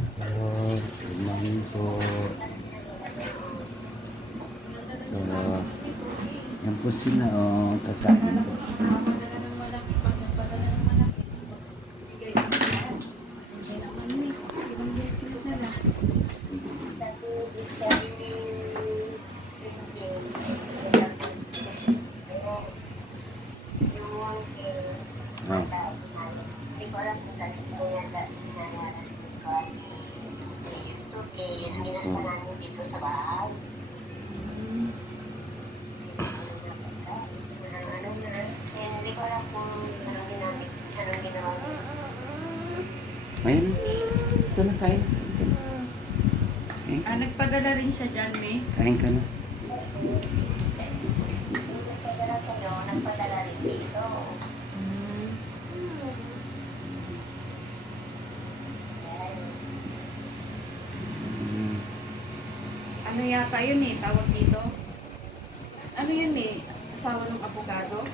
Good morning po. Yan po sila, kakain po. Ayun, ito na, kain. Nagpadala rin siya dyan, May. Kain ka na. Nagpadala rin dito. Ano yata yun eh, tawag dito? Ano yun eh? Asawa ng abogado?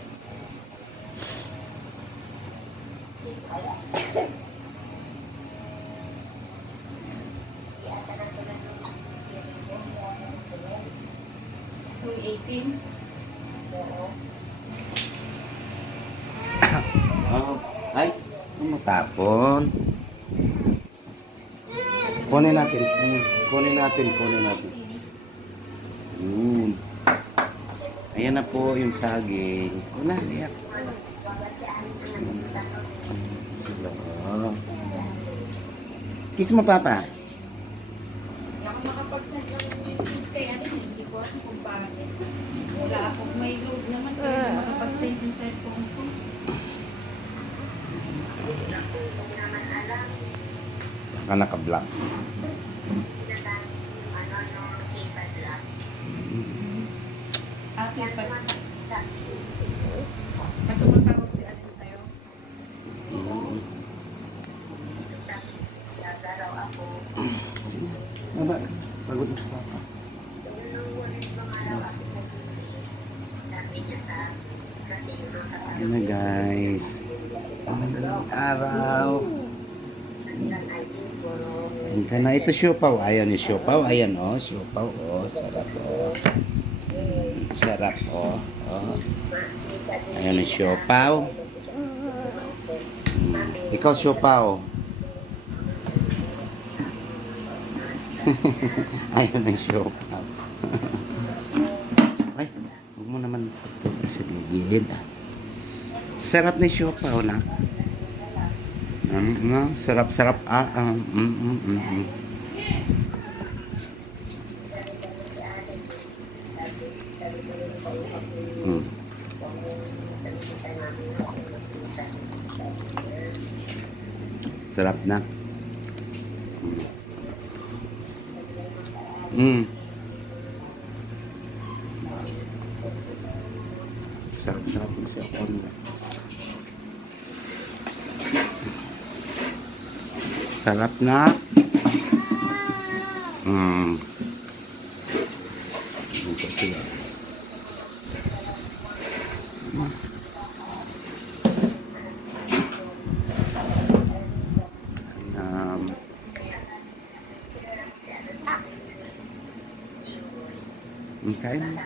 Yung 18? Ay, matapon. Kunin natin. Kunin natin. Ayan na po yung saging. Wala, iyak. Sila. Kiss mo, Papa. Hindi ako makapag-send ng message kay ano, hindi ko alam kung bakit. Wala akong may load naman kaya makapag-send yung cellphone ko. Baka naka-block. Ate, tumatawag si Ate tayo. Sige. Baba. Pagod na si Papa. Ayan na, guys. Ang madalang araw. Ayan ka na. Ito siopaw. Ayan yung siopaw. Ayan, siopaw. Sarap, Sarap, Ayan yung siopaw. Ikaw, siopaw. Ayan ang siopaw. Ay, huwag mo naman tutuloy sa gilid, Sarap na yung siopaw, na. Sarap. Sarap na. Sarap na siya. Sarap na. Ito sila. Kain mo.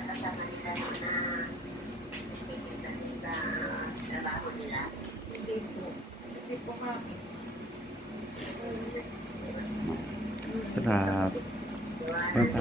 Sarap. Sarap.